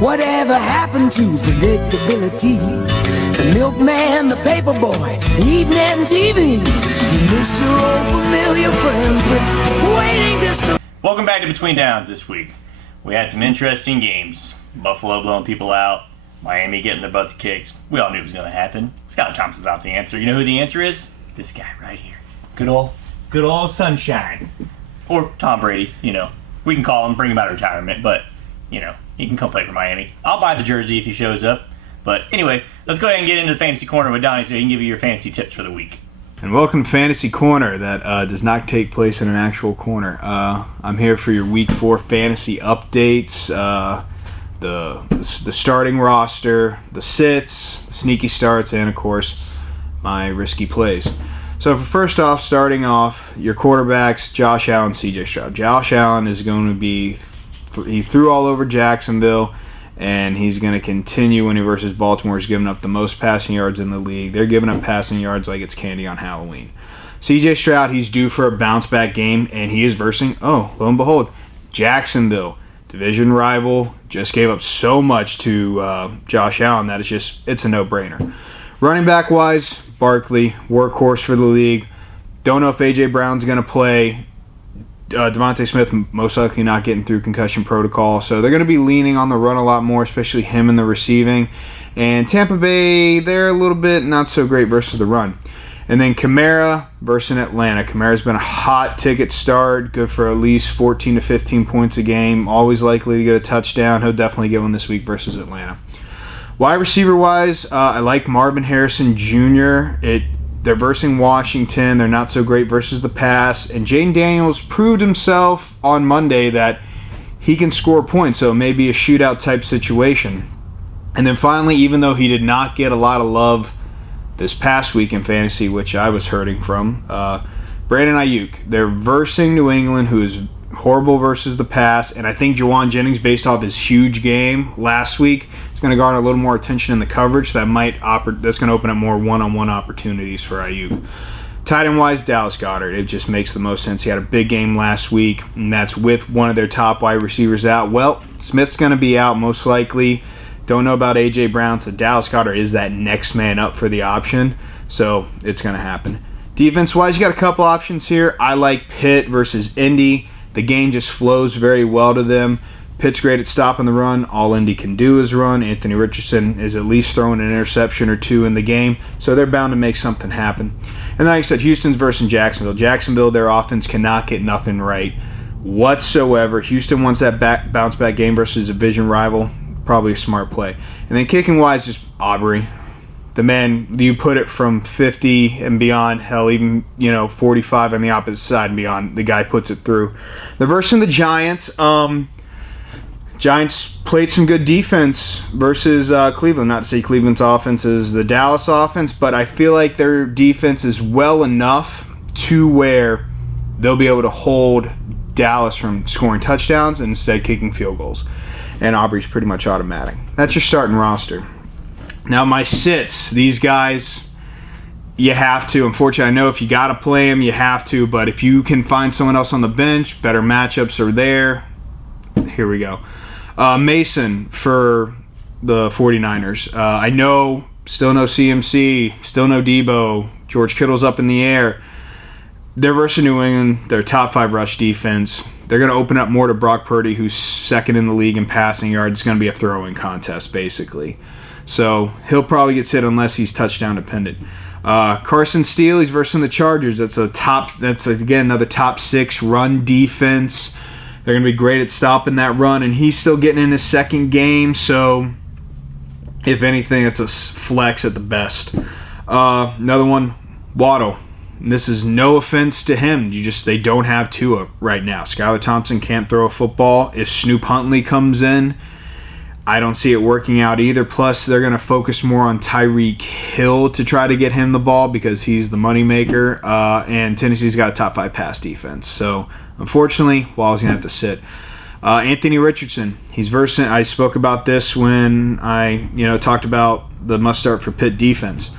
Whatever happened to predictability? The milkman, the paperboy, evening TV. You miss your old familiar friends, but waiting just to... Welcome back to Between Downs this week. We had some interesting games. Buffalo blowing people out. Miami getting their butts kicked. We all knew it was going to happen. Skylar Thompson's not the answer. You know who the answer is? This guy right here. Good old Sunshine. Or Tom Brady, you know. We can call him, bring him out of retirement, but, you know, he can come play for Miami. I'll buy the jersey if he shows up. But anyway, let's go ahead and get into the Fantasy Corner with Donnie so he can give you your fantasy tips for the week. And welcome to Fantasy Corner that does not take place in an actual corner. I'm here for your Week 4 fantasy updates, the starting roster, the sits, the sneaky starts, and of course, my risky plays. So first off, starting off, your quarterbacks, Josh Allen, CJ Stroud. Josh Allen is going to be, he threw all over Jacksonville, and he's going to continue when he versus Baltimore. He's giving up the most passing yards in the league. They're giving up passing yards like it's candy on Halloween. CJ Stroud, he's due for a bounce-back game, and he is versing, oh, lo and behold, Jacksonville. Division rival, just gave up so much to Josh Allen that it's a no-brainer. Running back-wise, Barkley, workhorse for the league. Don't know if A.J. Brown's going to play. Devontae Smith most likely not getting through concussion protocol, so they're going to be leaning on the run a lot more, especially him in the receiving. And Tampa Bay, they're a little bit not so great versus the run. And then Kamara versus Atlanta. Kamara's been a hot ticket start, good for at least 14 to 15 points a game, always likely to get a touchdown. He'll definitely get one this week versus Atlanta. Wide receiver-wise, I like Marvin Harrison Jr. They're versing Washington. They're not so great versus the pass. And Jaden Daniels proved himself on Monday that he can score points, so it may be a shootout type situation. And then finally, even though he did not get a lot of love this past week in fantasy, which I was hurting from, Brandon Ayuk. They're versing New England, who is horrible versus the pass, and I think Juwan Jennings, based off his huge game last week, is going to garner a little more attention in the coverage. That's going to open up more one-on-one opportunities for Ayuk. Tight end-wise, Dallas Goedert. It just makes the most sense. He had a big game last week, and that's with one of their top wide receivers out. Well, Smith's going to be out most likely. Don't know about A.J. Brown, so Dallas Goedert is that next man up for the option, so it's going to happen. Defense-wise, you got a couple options here. I like Pitt versus Indy. The game just flows very well to them. Pitt's great at stopping the run. All Indy can do is run. Anthony Richardson is at least throwing an interception or two in the game, so they're bound to make something happen. And like I said, Houston's versus Jacksonville. Jacksonville, their offense cannot get nothing right whatsoever. Houston wants that bounce-back game versus a division rival. Probably a smart play. And then kicking-wise, just Aubrey. The man, you put it from 50 and beyond, hell, even 45 on the opposite side and beyond. The guy puts it through. They're versing the Giants. Giants played some good defense versus Cleveland. Not to say Cleveland's offense is the Dallas offense, but I feel like their defense is well enough to where they'll be able to hold Dallas from scoring touchdowns and instead kicking field goals. And Aubrey's pretty much automatic. That's your starting roster. Now my sits, these guys, you have to. Unfortunately, I know if you got to play them, you have to. But if you can find someone else on the bench, better matchups are there. Here we go. Mason for the 49ers. I know, still no CMC, still no Debo. George Kittle's up in the air. They're versus New England. They're top 5 rush defense. They're going to open up more to Brock Purdy, who's second in the league in passing yards. It's going to be a throwing contest, basically. So he'll probably get sit unless he's touchdown dependent. Carson Steele, he's versus the Chargers. That's again another top 6 run defense. They're going to be great at stopping that run, and he's still getting in his second game. So if anything, it's a flex at the best. Another one, Waddle. And this is no offense to him. They don't have Tua right now. Skylar Thompson can't throw a football. If Snoop Huntley comes in, I don't see it working out either. Plus, they're going to focus more on Tyreek Hill to try to get him the ball because he's the moneymaker. And Tennessee's got a top 5 pass defense. So, unfortunately, Waddle's going to have to sit. Anthony Richardson, he's versing. I spoke about this when I talked about the must start for Pitt defense.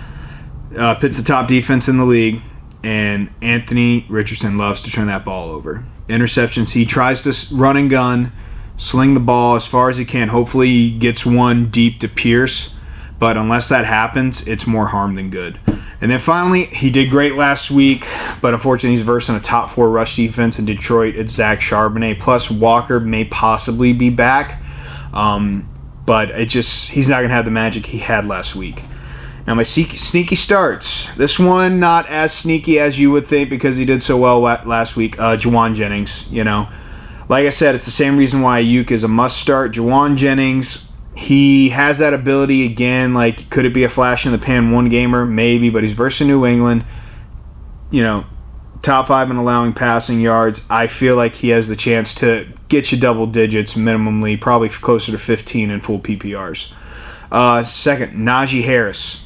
Pitt's the top defense in the league. And Anthony Richardson loves to turn that ball over. Interceptions, he tries to run and gun, sling the ball as far as he can. Hopefully he gets one deep to Pierce, but unless that happens, it's more harm than good. And then finally, he did great last week, but unfortunately he's versing a top 4 rush defense in Detroit. It's Zach Charbonnet, plus Walker may possibly be back, but he's not going to have the magic he had last week. Now my sneaky starts. This one not as sneaky as you would think because he did so well last week. Juwan Jennings, like I said, it's the same reason why Ayuk is a must start. Juwan Jennings, he has that ability again. Like, could it be a flash in the pan one gamer? Maybe, but he's versus New England. Top 5 in allowing passing yards. I feel like he has the chance to get you double digits minimally, probably closer to 15 in full PPRs. Second, Najee Harris.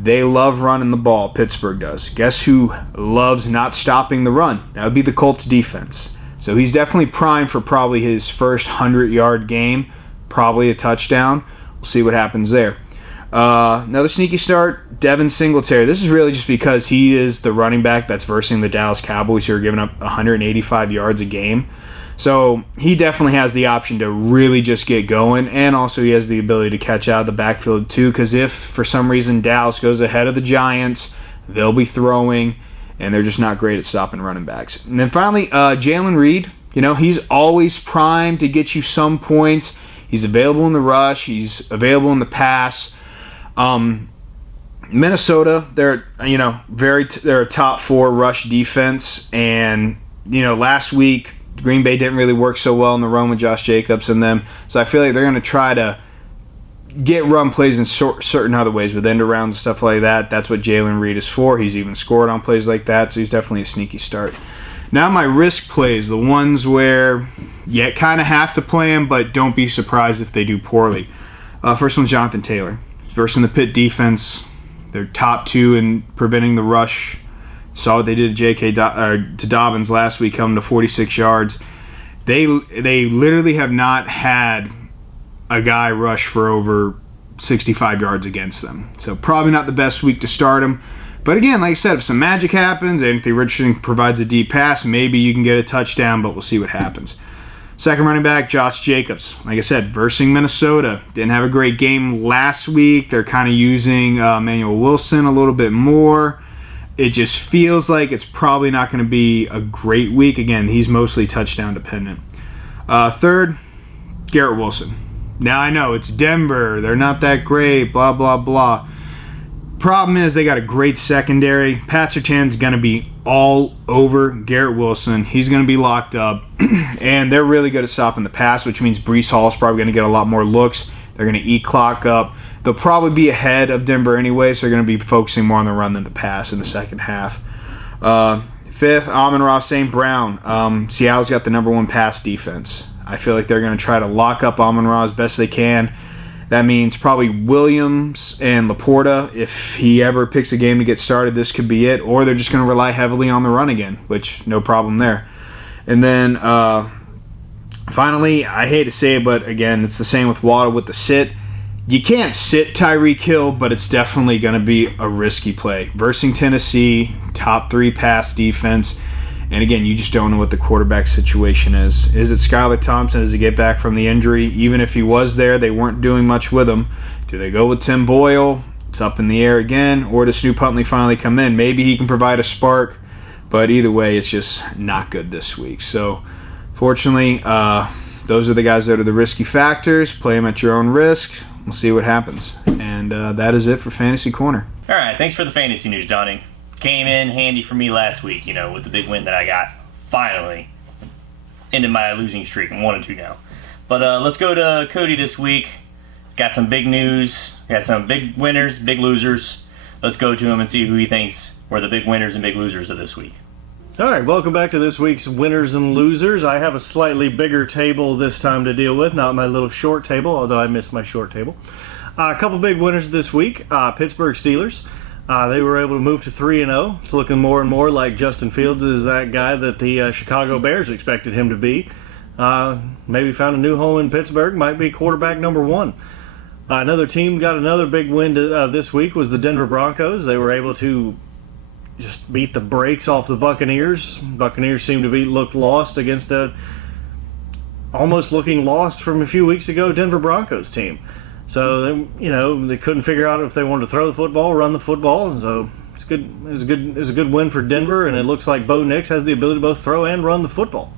They love running the ball. Pittsburgh does. Guess who loves not stopping the run? That would be the Colts defense. So he's definitely primed for probably his first 100-yard game, probably a touchdown. We'll see what happens there. Another sneaky start, Devin Singletary. This is really just because he is the running back that's versing the Dallas Cowboys, who are giving up 185 yards a game. So he definitely has the option to really just get going, and also he has the ability to catch out of the backfield too, because if for some reason Dallas goes ahead of the Giants, they'll be throwing, and they're just not great at stopping running backs. And then finally, Jalen Reed. He's always primed to get you some points. He's available in the rush. He's available in the pass. Minnesota, they're a top 4 rush defense, and last week Green Bay didn't really work so well in the run with Josh Jacobs and them, so I feel like they're going to try to get run plays in certain other ways with end around and stuff like that. That's what Jalen Reed is for. He's even scored on plays like that, so he's definitely a sneaky start. Now my risk plays, the ones where you kind of have to play them, but don't be surprised if they do poorly. First one's Jonathan Taylor. Versus the Pitt defense, they're top 2 in preventing the rush. Saw what they did to Dobbins last week, coming to 46 yards. They literally have not had a guy rush for over 65 yards against them. So probably not the best week to start him. But again, like I said, if some magic happens, Anthony Richardson provides a deep pass, maybe you can get a touchdown, but we'll see what happens. Second running back, Josh Jacobs. Like I said, versing Minnesota. Didn't have a great game last week. They're kind of using Emmanuel Wilson a little bit more. It just feels like it's probably not going to be a great week. Again, he's mostly touchdown dependent. Third, Garrett Wilson. Now I know it's Denver. They're not that great, blah, blah, blah. Problem is they got a great secondary. Pat Surtain's going to be all over Garrett Wilson. He's going to be locked up. And they're really good at stopping the pass, which means Breece Hall's probably going to get a lot more looks. They're going to eat clock up. They'll probably be ahead of Denver anyway, so they're going to be focusing more on the run than the pass in the second half. Fifth, Amon-Ra St. Brown. Seattle's got the number 1 pass defense. I feel like they're going to try to lock up Amon-Ra as best they can. That means probably Williams and Laporta. If he ever picks a game to get started, this could be it. Or they're just going to rely heavily on the run again, which no problem there. And then finally, I hate to say it, but again, it's the same with Waddle with the sit. You can't sit Tyreek Hill, but it's definitely going to be a risky play. Versing Tennessee, top 3 pass defense. And again, you just don't know what the quarterback situation is. Is it Skylar Thompson? Does he get back from the injury? Even if he was there, they weren't doing much with him. Do they go with Tim Boyle? It's up in the air again. Or does Snoop Huntley finally come in? Maybe he can provide a spark. But either way, it's just not good this week. So, fortunately, those are the guys that are the risky factors. Play them at your own risk. We'll see what happens. And that is it for Fantasy Corner. All right, thanks for the fantasy news, Donnie. Came in handy for me last week, with the big win that I got. Finally, ended my losing streak. I'm 1-2 now. But let's go to Cody this week. Got some big news. Got some big winners, big losers. Let's go to him and see who he thinks were the big winners and big losers of this week. All right, welcome back to this week's winners and losers. I have a slightly bigger table this time to deal with, not my little short table, although I missed my short table. A couple big winners this week. Pittsburgh Steelers. They were able to move to 3-0. It's looking more and more like Justin Fields is that guy that the Chicago Bears expected him to be. Maybe found a new home in Pittsburgh. Might be quarterback number 1. Another team got another big win this week was the Denver Broncos. They were able to just beat the brakes off the Buccaneers. Buccaneers seemed to looked lost against a almost looking lost from a few weeks ago Denver Broncos team. So they couldn't figure out if they wanted to throw the football, run the football. And so it's good. It's a good win for Denver, and it looks like Bo Nix has the ability to both throw and run the football.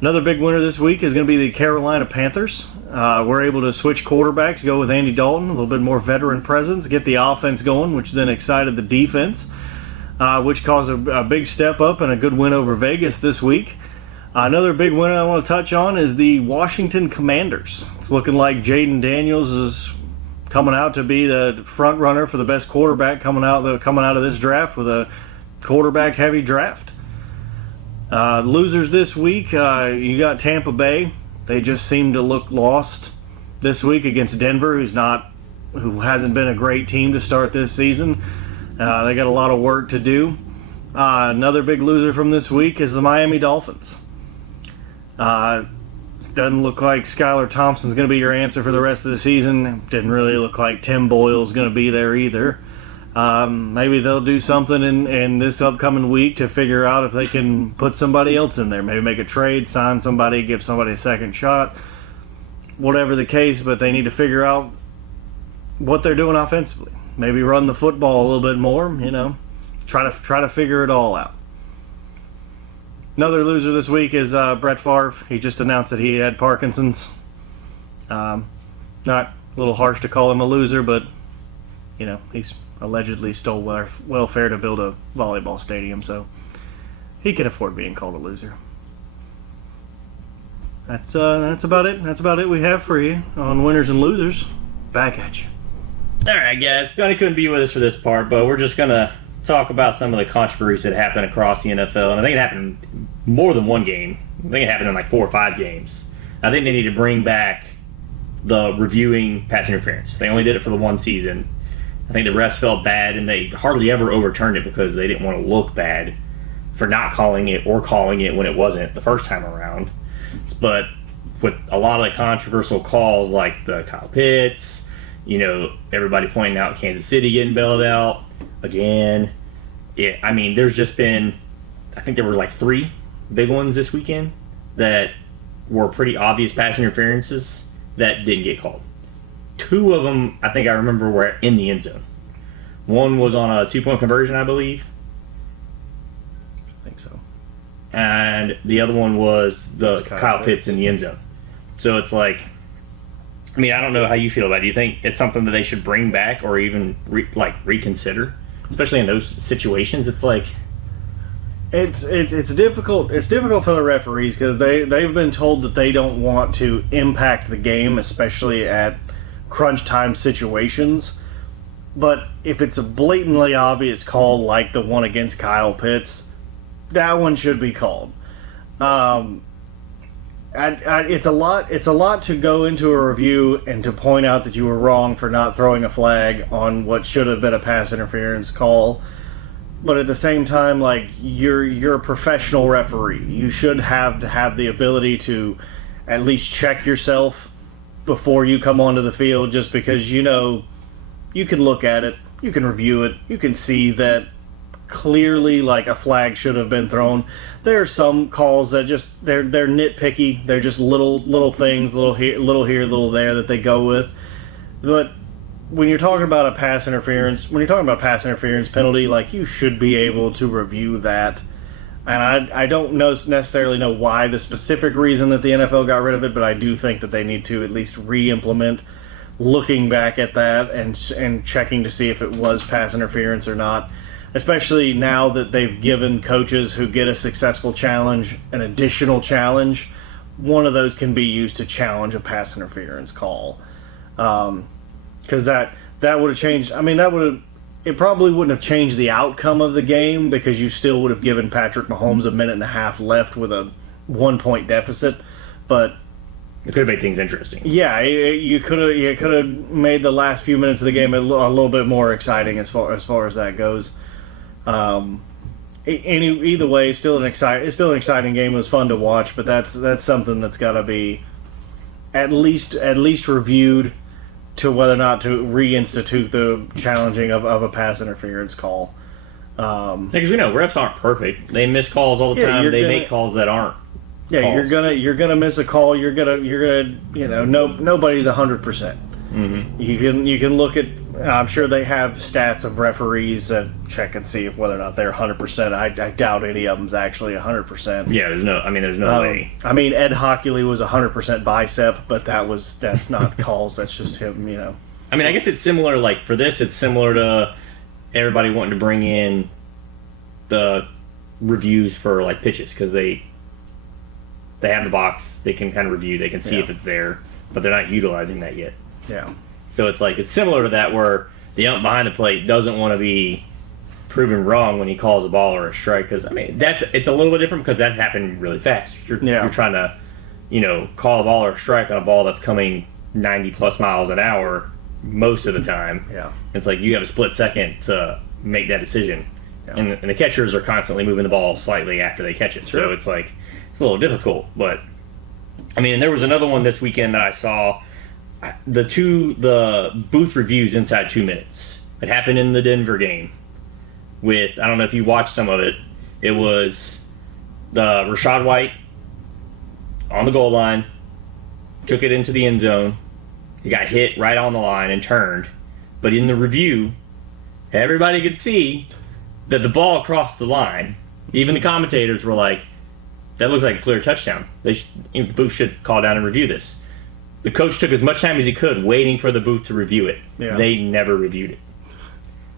Another big winner this week is going to be the Carolina Panthers. We're able to switch quarterbacks, go with Andy Dalton, a little bit more veteran presence, get the offense going, which then excited the defense, which caused a big step up and a good win over Vegas this week. Another big winner I want to touch on is the Washington Commanders. It's looking like Jaden Daniels is coming out to be the front runner for the best quarterback coming out of this draft with a quarterback-heavy draft. Losers this week, you got Tampa Bay. They just seem to look lost this week against Denver, who hasn't been a great team to start this season. They got a lot of work to do. Another big loser from this week is the Miami Dolphins. Doesn't look like Skylar Thompson's going to be your answer for the rest of the season. Didn't really look like Tim Boyle's going to be there either. Maybe they'll do something in this upcoming week to figure out if they can put somebody else in there. Maybe make a trade, sign somebody, give somebody a second shot. Whatever the case, but they need to figure out what they're doing offensively. Maybe run the football a little bit more, Try to figure it all out. Another loser this week is Brett Favre. He just announced that he had Parkinson's. Not a little harsh to call him a loser, but he's allegedly stole welfare to build a volleyball stadium, so he can afford being called a loser. That's about it. That's about it we have for you on winners and losers. Back at you. All right, guys. Johnny couldn't be with us for this part, but we're just gonna talk about some of the controversies that happened across the NFL, and I think it happened more than one game. I think it happened in like 4 or 5 games. I think they need to bring back the reviewing pass interference. They only did it for the one season. I think the refs felt bad, and they hardly ever overturned it because they didn't want to look bad for not calling it or calling it when it wasn't the first time around. But with a lot of the controversial calls like the Kyle Pitts, everybody pointing out Kansas City getting bailed out again. There's just been, I think there were like 3 big ones this weekend that were pretty obvious pass interferences that didn't get called. 2 of them, I think I remember, were in the end zone. One was on a 2-point conversion, I believe. I think so. And the other one was the Kyle Pitts in the end zone. So it's like, I don't know how you feel about it. Do you think it's something that they should bring back or even reconsider? Especially in those situations, it's like it's difficult. It's difficult for the referees because they've been told that they don't want to impact the game, especially at crunch time situations. But if it's a blatantly obvious call like the one against Kyle Pitts, that one should be called. It's a lot to go into a review and to point out that you were wrong for not throwing a flag on what should have been a pass interference call. But at the same time, you're a professional referee. You should have to have the ability to at least check yourself before you come onto the field, just because you can look at it, you can review it, you can see that clearly a flag should have been thrown. There are some calls that just they're nitpicky. They're just little things, little here, little there that they go with. But when you're talking about a pass interference penalty, you should be able to review that. And I don't necessarily know why the specific reason that the NFL got rid of it, but I do think that they need to at least re-implement looking back at that and checking to see if it was pass interference or not. Especially now that they've given coaches who get a successful challenge an additional challenge. One of those can be used to challenge a pass interference call. Because that would have changed. It probably wouldn't have changed the outcome of the game because you still would have given Patrick Mahomes a minute and a half left with a 1-point deficit. But it could have made things interesting. Yeah, you could have made the last few minutes of the game a little bit more exciting as far as that goes. Either way, it's still an exciting game. It was fun to watch, but that's something that's got to be at least reviewed to whether or not to reinstitute the challenging of a pass interference call. Because we know refs aren't perfect. They miss calls all the time. They make calls that aren't Yeah, calls. you're gonna miss a call. You're gonna nobody's 100%. Mm-hmm. You can look at. I'm sure they have stats of referees that check and see if whether or not they're 100%. I doubt any of them's actually 100%. Yeah, there's no way. I mean, Ed Hockley was 100% bicep, but that's not calls. That's just him. I mean, I guess it's similar. Like for this, it's similar to everybody wanting to bring in the reviews for like pitches because they have the box. They can kind of review. They can see if it's there, but they're not utilizing that yet. Yeah. So it's similar to that where the ump behind the plate doesn't want to be proven wrong when he calls a ball or a strike because I mean it's a little bit different because that happened really fast. You're trying to call a ball or a strike on a ball that's coming 90 plus miles an hour most of the time. Yeah. It's like you have a split second to make that decision, Yeah. and the catchers are constantly moving the ball slightly after they catch it. Sure. So it's like it's a little difficult. But I mean, there was another one this weekend that I saw. The booth reviews inside 2 minutes. It happened in the Denver game. With I don't know if you watched some of it. It was the Rashad White on the goal line, took it into the end zone. He got hit right on the line and turned. But in the review, everybody could see that the ball crossed the line. Even the commentators were like, "That looks like a clear touchdown. The booth should call down and review this." The coach took as much time as he could waiting for the booth to review it. Yeah. They never reviewed it.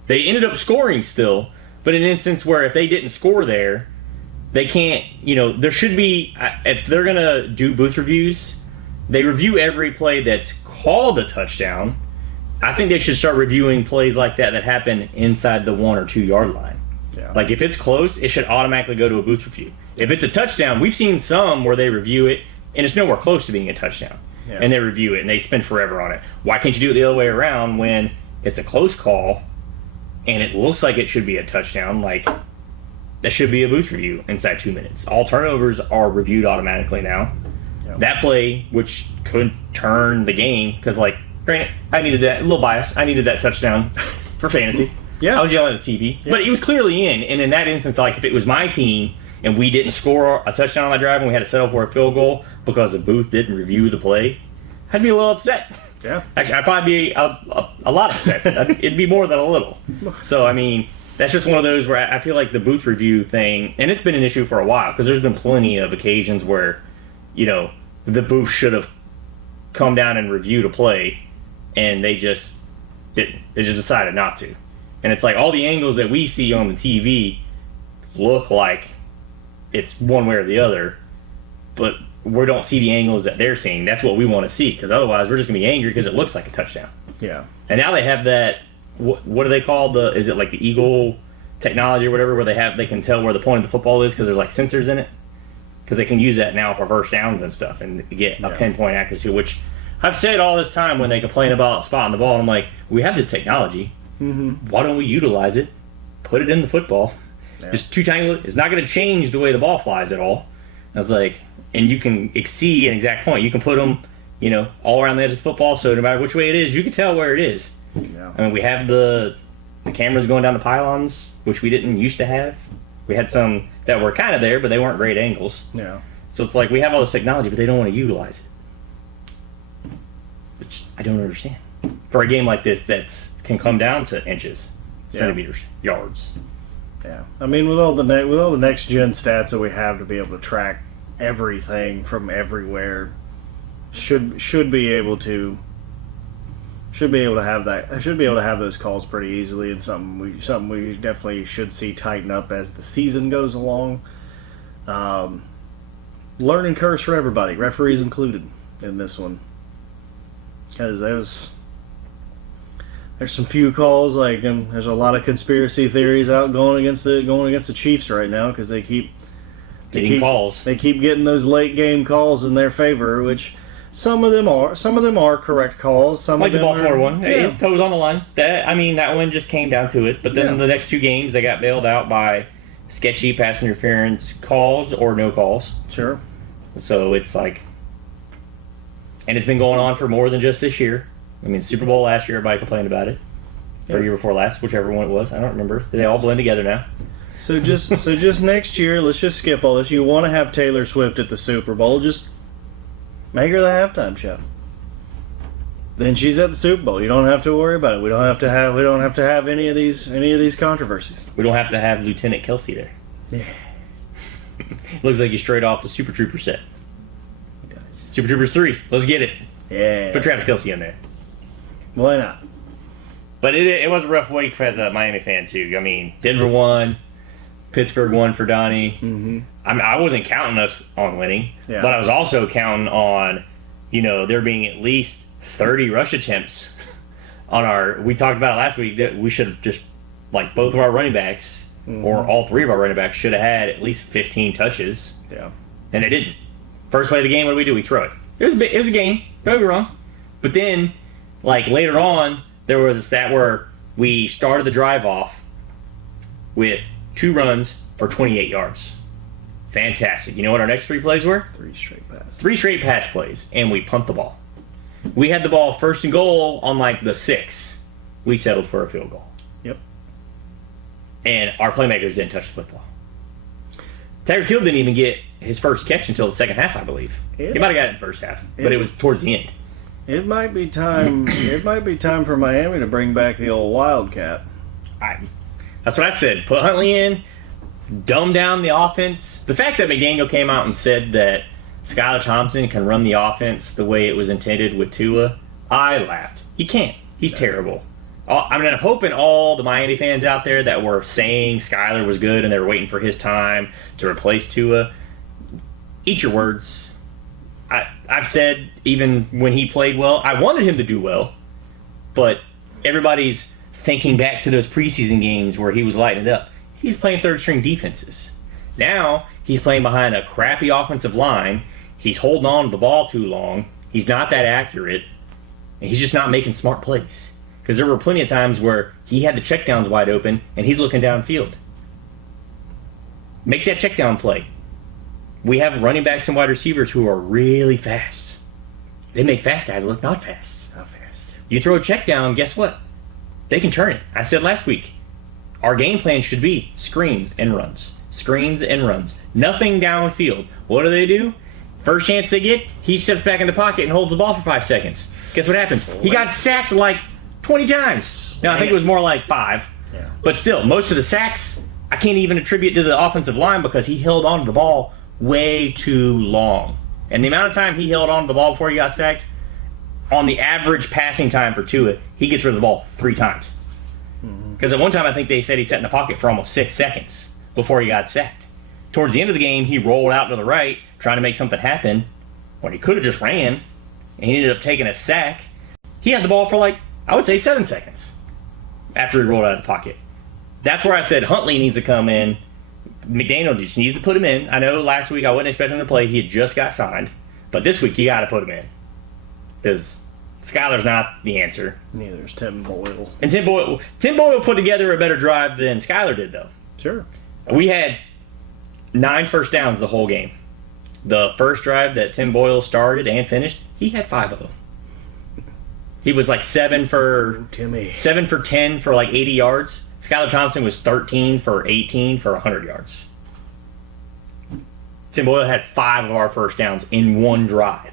They ended up scoring still, but in an instance where if they didn't score there, they can't, there should be, if they're going to do booth reviews, they review every play that's called a touchdown. I think they should start reviewing plays like that happen inside the 1 or 2 yard line. Yeah. Like if it's close, it should automatically go to a booth review. If it's a touchdown, we've seen some where they review it and it's nowhere close to being a touchdown. Yeah. And they review it and they spend forever on it. Why can't you do it the other way around when it's a close call and it looks like it should be a touchdown? Like that should be a booth review inside 2 minutes. All turnovers are reviewed automatically now. Yeah. That play, which could turn the game, because granted, I needed that, a little bias. I needed that touchdown for fantasy. Yeah. I was yelling at the TV, but it was clearly in. And in that instance, like if it was my team and we didn't score a touchdown on that drive and we had to settle for a field goal because the booth didn't review the play, I'd be a little upset. Yeah. Actually, I'd probably be a lot upset. It'd be more than a little. So, I mean, that's just one of those where I feel like the booth review thing, and it's been an issue for a while because there's been plenty of occasions where, the booth should have come down and reviewed a play, and they just didn't. They just decided not to. And it's like all the angles that we see on the TV look like it's one way or the other, but we don't see the angles that they're seeing. That's what we want to see, because otherwise we're just going to be angry because it looks like a touchdown. Yeah. And now they have that, what do they call is it like the Eagle technology or whatever, where they can tell where the point of the football is because there's like sensors in it? Because they can use that now for first downs and stuff and get a pinpoint accuracy, which I've said all this time when they complain about spotting the ball. I'm like, we have this technology. Mm-hmm. Why don't we utilize it? Put it in the football. Yeah. Just too tiny. It's not going to change the way the ball flies at all. I was like, and you can exceed an exact point. You can put them, all around the edge of the football, so no matter which way it is, you can tell where it is. Yeah. I mean, we have the cameras going down the pylons, which we didn't used to have. We had some that were kind of there, but they weren't great angles. Yeah. So it's like we have all this technology, but they don't want to utilize it, which I don't understand. For a game like this, can come down to inches, centimeters, yards. Yeah. I mean, with all the next gen stats that we have to be able to track everything from everywhere, should be able to have that. Should be able to have those calls pretty easily, and something we definitely should see tighten up as the season goes along. Learning curves for everybody, referees included, in this one, because there's some few calls there's a lot of conspiracy theories out going against the Chiefs right now because they keep Calls. They keep getting those late game calls in their favor, which some of them are correct calls. Some Like of the them Baltimore are, one. Yeah. His toes on the line. That one just came down to it. But then the next 2 games, they got bailed out by sketchy pass interference calls or no calls. Sure. So it's like, and it's been going on for more than just this year. I mean, Super Bowl last year, everybody complained about it. Or year before last, whichever one it was. I don't remember. They all blend together now. So just next year, let's just skip all this. You want to have Taylor Swift at the Super Bowl? Just make her the halftime show. Then she's at the Super Bowl. You don't have to worry about it. We don't have to have any of these controversies. We don't have to have Lieutenant Kelsey there. Yeah. Looks like you straight off the Super Trooper set. Super Troopers 3. Let's get it. Yeah. Put Travis Kelsey in there. Why not? But it was a rough week as a Miami fan too. I mean, Denver won, Pittsburgh won for Donnie. Mm-hmm. I wasn't counting us on winning, Yeah. but I was also counting on, there being at least 30 rush attempts on our. We talked about it last week that we should have just, like, both of our running backs or all three of our running backs should have had at least 15 touches. Yeah. And they didn't. First play of the game, what do? We throw it. It was a game. Don't get me wrong. But then, like, later on, there was a stat where we started the drive off with 2 runs for 28 yards. Fantastic. You know what our next 3 plays were? 3 straight passes. 3 straight pass plays, and we pumped the ball. We had the ball first and goal on, like, the 6. We settled for a field goal. Yep. And our playmakers didn't touch the football. Tyreek Hill didn't even get his first catch until the second half, I believe. Yeah. He might have got it in the first half, but it was towards the end. It might be time. It might be time for Miami to bring back the old Wildcat. That's what I said. Put Huntley in, dumb down the offense. The fact that McDaniel came out and said that Skylar Thompson can run the offense the way it was intended with Tua, I laughed. He can't. He's terrible. I'm hoping all the Miami fans out there that were saying Skylar was good and they were waiting for his time to replace Tua, eat your words. I've said even when he played well, I wanted him to do well, but everybody's thinking back to those preseason games where he was lighting it up. He's playing third-string defenses. Now he's playing behind a crappy offensive line. He's holding on to the ball too long. He's not that accurate, and he's just not making smart plays. Because there were plenty of times where he had the checkdowns wide open, and he's looking downfield. Make that checkdown play. We have running backs and wide receivers who are really fast. They make fast guys look not fast. Not fast. You throw a check down, guess what? They can turn it. I said last week, our game plan should be screens and runs. Screens and runs. Nothing downfield. What do? First chance they get, he steps back in the pocket and holds the ball for 5 seconds. Guess what happens? He got sacked like 20 times. Now, I think it was more like 5. Yeah. But still, most of the sacks, I can't even attribute to the offensive line because he held on to the ball way too long. And the amount of time he held on to the ball before he got sacked, on the average passing time for Tua, he gets rid of the ball 3 times. Because at one time, I think they said he sat in the pocket for almost 6 seconds before he got sacked. Towards the end of the game, he rolled out to the right, trying to make something happen, when he could have just ran, and he ended up taking a sack. He had the ball for, like, I would say 7 seconds after he rolled out of the pocket. That's where I said Huntley needs to come in. McDaniel just needs to put him in. I know last week I wasn't expecting him to play. He had just got signed. But this week you got to put him in. Because Skylar's not the answer. Neither is Tim Boyle. And Tim Boyle put together a better drive than Skylar did, though. Sure. We had 9 first downs the whole game. The first drive that Tim Boyle started and finished, he had 5 of them. He was like 7 for 10 for like 80 yards. Skylar Thompson was 13 for 18 for 100 yards. Tim Boyle had 5 of our first downs in one drive.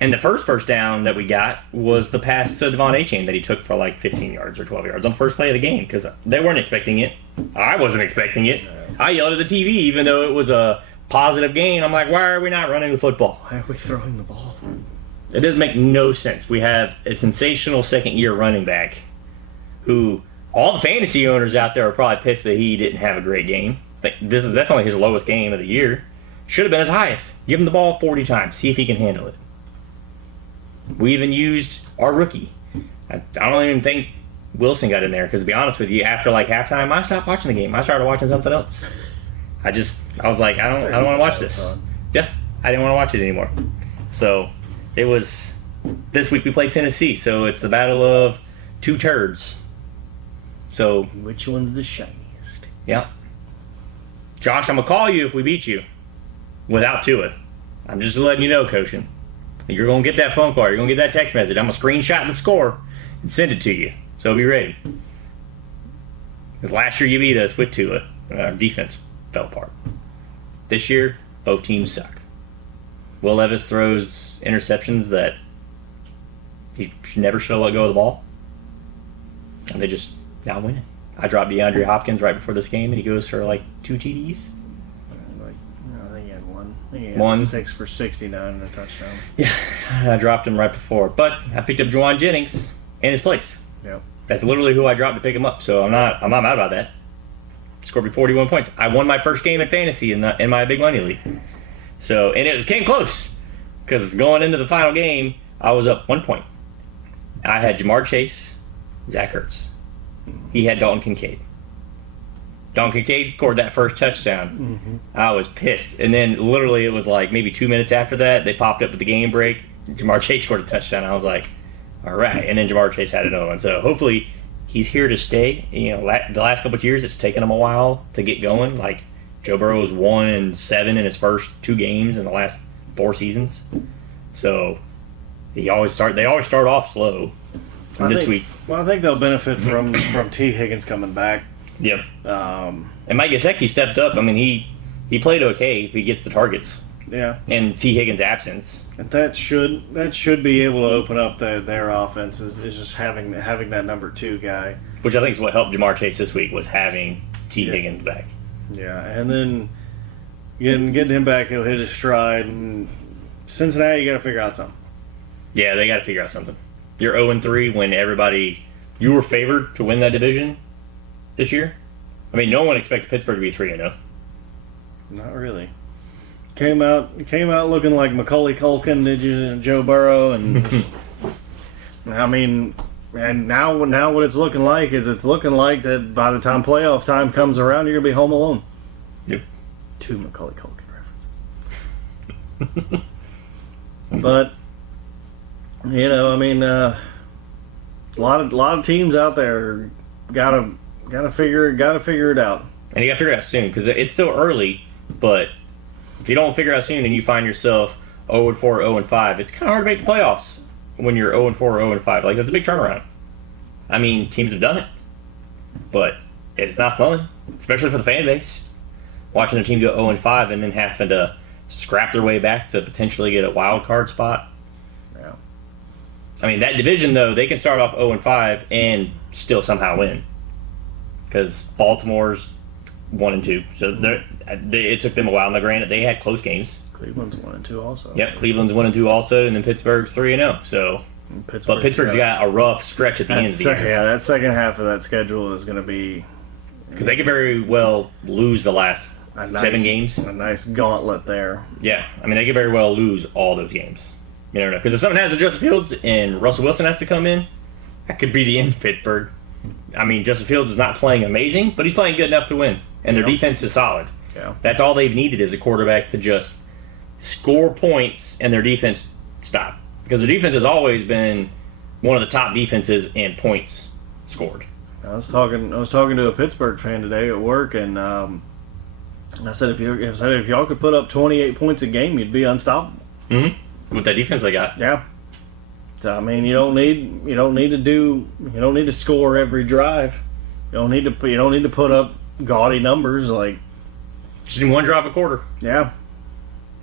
And the first down that we got was the pass to Devon Achane that he took for like 15 yards or 12 yards on the first play of the game because they weren't expecting it. I wasn't expecting it. I yelled at the TV even though it was a positive gain. I'm like, why are we not running the football? Why are we throwing the ball? It does make no sense. We have a sensational second-year running back who all the fantasy owners out there are probably pissed that he didn't have a great game. This is definitely his lowest game of the year. Should have been his highest. Give him the ball 40 times. See if he can handle it. We even used our rookie. I don't even think Wilson got in there because, to be honest with you, after like halftime, I stopped watching the game. I started watching something else. I was like, I don't want to watch this. Yeah, I didn't want to watch it anymore. So it was this week we played Tennessee. So it's the battle of 2 turds. So Which one's the shiniest? yeah, Josh, I'm gonna call you if we beat you without Tua. I'm just letting you know, Koshin. You're going to get that phone call. You're going to get that text message. I'm going to screenshot the score and send it to you. So be ready. Because last year you beat us with Tua, and our defense fell apart. This year, both teams suck. Will Levis throws interceptions that he never should have let go of the ball, and they just now winning. I dropped DeAndre Hopkins right before this game, and he goes for like 2 TDs. I think he had one. I think he had One. 6 for 69 and a touchdown. Yeah, I dropped him right before, but I picked up Juwan Jennings in his place. Yep. That's literally who I dropped to pick him up, so I'm not mad about that. Scored me 41 points. I won my first game in fantasy in my big money league. So, and it came close because going into the final game, I was up 1 point. I had Jamar Chase, Zach Ertz. He had Dalton Kincaid. Dalton Kincaid scored that first touchdown. Mm-hmm. I was pissed, and then literally it was like maybe 2 minutes after that they popped up at the game break. Jamar Chase scored a touchdown. I was like, all right, and then Jamar Chase had another one. So hopefully he's here to stay. You know, the last couple of years it's taken him a while to get going. Like Joe Burrow was 1-7 in his first 2 games in the last 4 seasons. So they always start off slow. And this week, well, I think they'll benefit from T. Higgins coming back. yep. Um, And Mike Gesicki stepped up. I mean, he played okay if he gets the targets. yeah, And T. Higgins' absence. that should be able to open up their offenses. Is just having that number 2 guy. Which I think is what helped Jamar Chase this week was having T. Yeah. Higgins back. Yeah, and then getting him back, he'll hit his stride. And Cincinnati, you got to figure out something. Yeah, they got to figure out something. You're 0-3 when you were favored to win that division this year. I mean, no one expected Pittsburgh to be 3-0. Not really. Came out looking like Macaulay Culkin, did you, Joe Burrow, and I mean, and now what it's looking like that by the time playoff time comes around, you're gonna be home alone. Yep. 2 Macaulay Culkin references. But you know, I mean, a lot of teams out there gotta figure it out. And you got to figure it out soon because it's still early. But if you don't figure it out soon and you find yourself 0-4, 0-5, it's kind of hard to make the playoffs when you're 0-4, 0-5. Like, that's a big turnaround. I mean, teams have done it, but it's not fun, especially for the fan base. Watching their team go 0-5 and then having to scrap their way back to potentially get a wild card spot. Yeah. I mean, that division, though, they can start off 0-5 and still somehow win. Because Baltimore's 1-2. So it took them a while. Now, granted, they had close games. Cleveland's 1-2 also. Yep, Cleveland's 1-2 also, and then Pittsburgh's 3-0. So, but Pittsburgh's got a rough stretch at the end of the year. Yeah, that second half of that schedule is going to be Because they could very well lose the last 7 games. A nice gauntlet there. Yeah, I mean, they could very well lose all those games. You never know. Because if something happens to Justin Fields and Russell Wilson has to come in, that could be the end of Pittsburgh. I mean, Justin Fields is not playing amazing, but he's playing good enough to win. And their defense is solid. Yeah. That's all they've needed is a quarterback to just score points and their defense stop. Because their defense has always been one of the top defenses in points scored. I was talking to a Pittsburgh fan today at work, and I said if y'all could put up 28 points a game, you'd be unstoppable. Mm-hmm. With that defense they got. Yeah. So, I mean, you don't need to score every drive. You don't need to put up gaudy numbers like Just in one drive a quarter. yeah.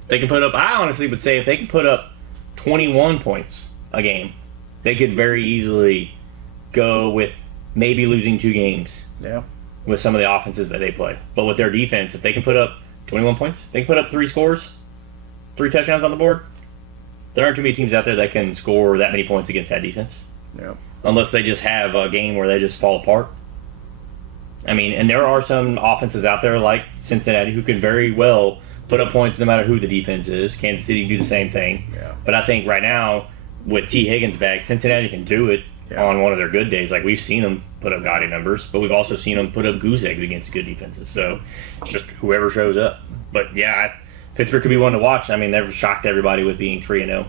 They can put up, I honestly would say if they can put up 21 points a game, they could very easily go with maybe losing 2 games Yeah. with some of the offenses that they play. But with their defense, if they can put up 21 points, if they can put up 3 scores, 3 touchdowns on the board, there aren't too many teams out there that can score that many points against that defense. Yeah. Unless they just have a game where they just fall apart. I mean, and there are some offenses out there like Cincinnati who can very well put up points no matter who the defense is. Kansas City can do the same thing. Yeah. But I think right now, with T. Higgins back, Cincinnati can do it on one of their good days. Like, we've seen them put up gaudy numbers, but we've also seen them put up goose eggs against good defenses. So it's just whoever shows up. But yeah, Pittsburgh could be one to watch. I mean, they've shocked everybody with being 3-0.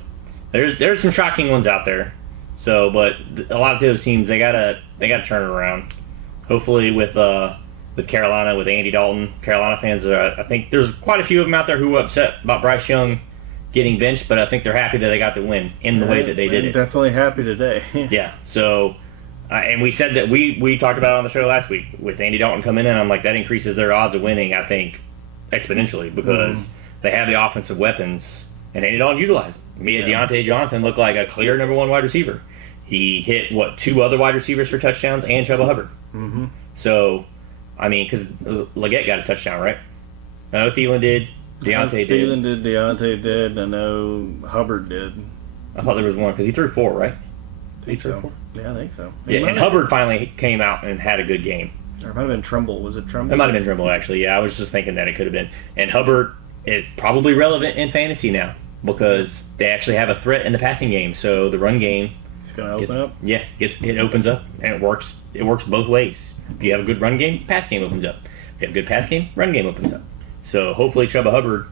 There's some shocking ones out there. So, but a lot of those teams, they gotta turn it around. Hopefully with Carolina, with Andy Dalton, Carolina fans, I think there's quite a few of them out there who were upset about Bryce Young getting benched, but I think they're happy that they got the win in the way that they did it. Definitely happy today. Yeah, so and we said that we talked about it on the show last week with Andy Dalton coming in. I'm like, that increases their odds of winning, I think, exponentially because they have the offensive weapons and Andy Dalton utilized them. Deontay Johnson looked like a clear number one wide receiver. He hit, 2 other wide receivers for touchdowns and Chuba Hubbard. Mm-hmm. So, I mean, because Leggett got a touchdown, right? I know Thielen did. Deontay did. Thielen did. Deontay did. I know Hubbard did. I thought there was one because he threw 4, right? I think so. Yeah, I think so. Yeah, and Hubbard finally came out and had a good game. Or it might have been Trumbull. Was it Trumbull? It might have been Trumbull, actually. Yeah, I was just thinking that it could have been. And Hubbard is probably relevant in fantasy now because they actually have a threat in the passing game. So the run game, it's going to open up. Yeah, it opens up and it works. It works both ways. If you have a good run game, pass game opens up. If you have a good pass game, run game opens up. So hopefully Chuba Hubbard,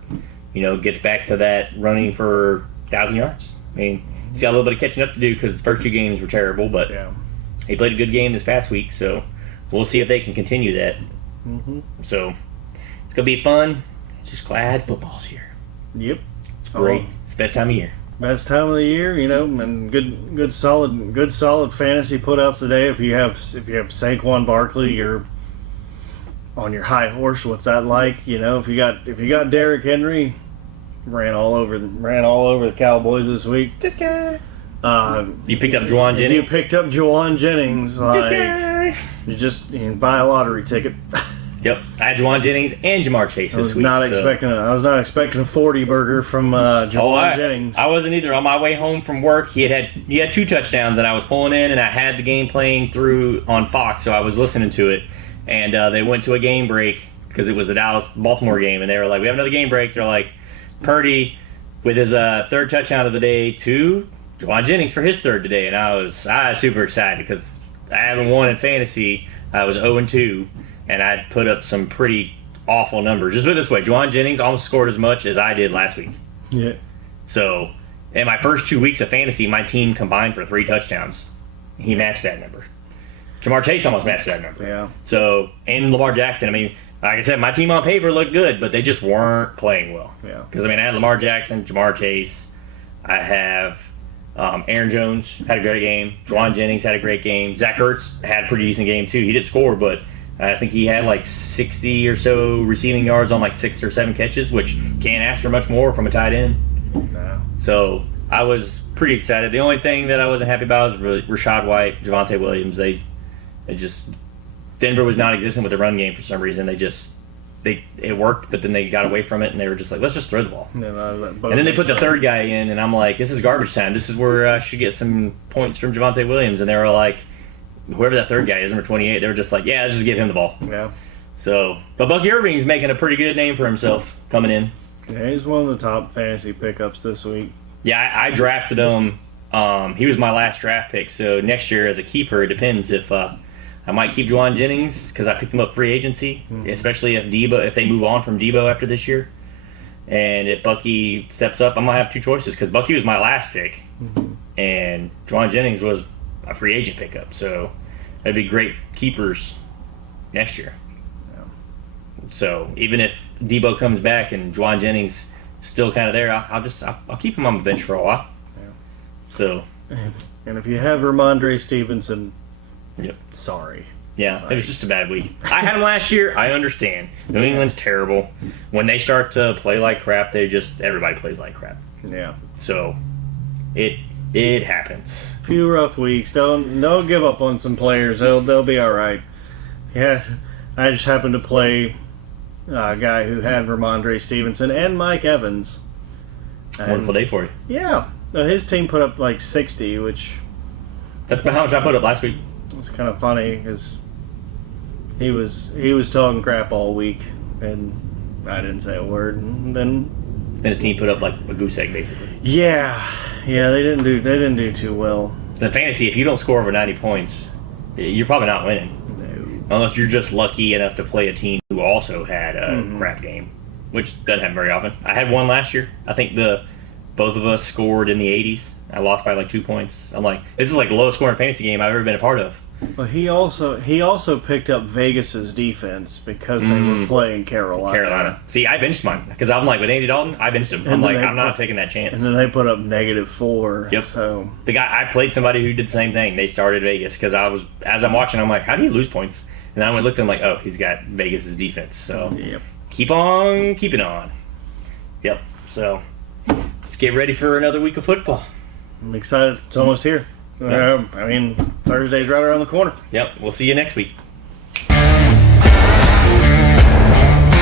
gets back to that running for 1,000 yards. I mean, he's got a little bit of catching up to do because the first 2 games were terrible, but he played a good game this past week, so we'll see if they can continue that. Mm-hmm. So it's going to be fun. Just glad football's here. Yep. It's great. It's the best time of year. Best time of the year, and good solid fantasy putouts today. If you have Saquon Barkley, you're on your high horse. What's that like? If you got Derrick Henry, ran all over the Cowboys this week. This guy. You picked up Juwan Jennings. You picked up Juwan Jennings. Like, this guy. You can buy a lottery ticket. Yep, I had Juwan Jennings and Jamar Chase this week. I was not expecting a 40 burger from Juwan Jennings. I wasn't either. On my way home from work, he had 2 touchdowns, and I was pulling in, and I had the game playing through on Fox, so I was listening to it. And they went to a game break because it was the Dallas-Baltimore game, and they were like, "We have another game break." They're like, "Purdy with his 3rd touchdown of the day to Juwan Jennings for his 3rd today," and I was super excited because I haven't won in fantasy. I was 0-2. And I'd put up some pretty awful numbers. Just put it this way, Juwan Jennings almost scored as much as I did last week. Yeah. So, in my first 2 weeks of fantasy, my team combined for 3 touchdowns. He matched that number. Jamar Chase almost matched that number. Yeah. So, and Lamar Jackson, like I said, my team on paper looked good, but they just weren't playing well. Yeah. Because, I had Lamar Jackson, Jamar Chase. I have Aaron Jones had a great game. Juwan Jennings had a great game. Zach Ertz had a pretty decent game, too. He did score, but I think he had 60 or so receiving yards on 6 or 7 catches, which can't ask for much more from a tight end. No. So I was pretty excited. The only thing that I wasn't happy about was really Rashad White, Javonte Williams. Denver was non-existent with the run game for some reason. It worked, but then they got away from it, and they were just like, let's just throw the ball. And then they put the 3rd guy in, and I'm like, this is garbage time. This is where I should get some points from Javonte Williams. And they were like, whoever that 3rd guy is, number 28, they were just like, yeah, let's just give him the ball. Yeah. So, but Bucky Irving's making a pretty good name for himself coming in. Yeah, he's one of the top fantasy pickups this week. Yeah, I drafted him. He was my last draft pick, so next year as a keeper, it depends if I might keep Juwan Jennings because I picked him up free agency, especially if they move on from Debo after this year. And if Bucky steps up, I'm going to have 2 choices because Bucky was my last pick, and Juwan Jennings was a free agent pickup, so that'd be great keepers next year. Yeah. So even if Debo comes back and Juwan Jennings still kind of there, I'll keep him on the bench for a while. Yeah. So. And if you have Ramondre Stevenson, yep. Sorry. Yeah, it was just a bad week. I had him last year. I understand. New England's terrible. When they start to play like crap, everybody plays like crap. Yeah. So it happens. Few rough weeks. Don't give up on some players. They'll be all right. Yeah, I just happened to play a guy who had Ramondre Stevenson and Mike Evans. Wonderful day for you. Yeah, his team put up 60, which that's about how much I put up last week. It's kind of funny because he was talking crap all week, and I didn't say a word. And then his team put up a goose egg, basically. Yeah, they didn't do too well. In fantasy, if you don't score over 90 points, you're probably not winning. No. Unless you're just lucky enough to play a team who also had a crap game, which doesn't happen very often. I had one last year. I think both of us scored in the 80s. I lost by 2 points. I'm like, this is the lowest scoring fantasy game I've ever been a part of. Well, he also picked up Vegas's defense because they were playing Carolina. See, I benched mine because I'm like with Andy Dalton. I benched him. I'm like, I'm not taking that chance. And then they put up -4. Yep. So The guy I played somebody who did the same thing. They started Vegas because as I'm watching, I'm like, how do you lose points? And I went looked and I'm like, oh, he's got Vegas's defense. So yep. keep on keeping on. Yep. So let's get ready for another week of football. I'm excited. It's almost here. Yeah. I mean, Thursday's right around the corner. Yep. We'll see you next week.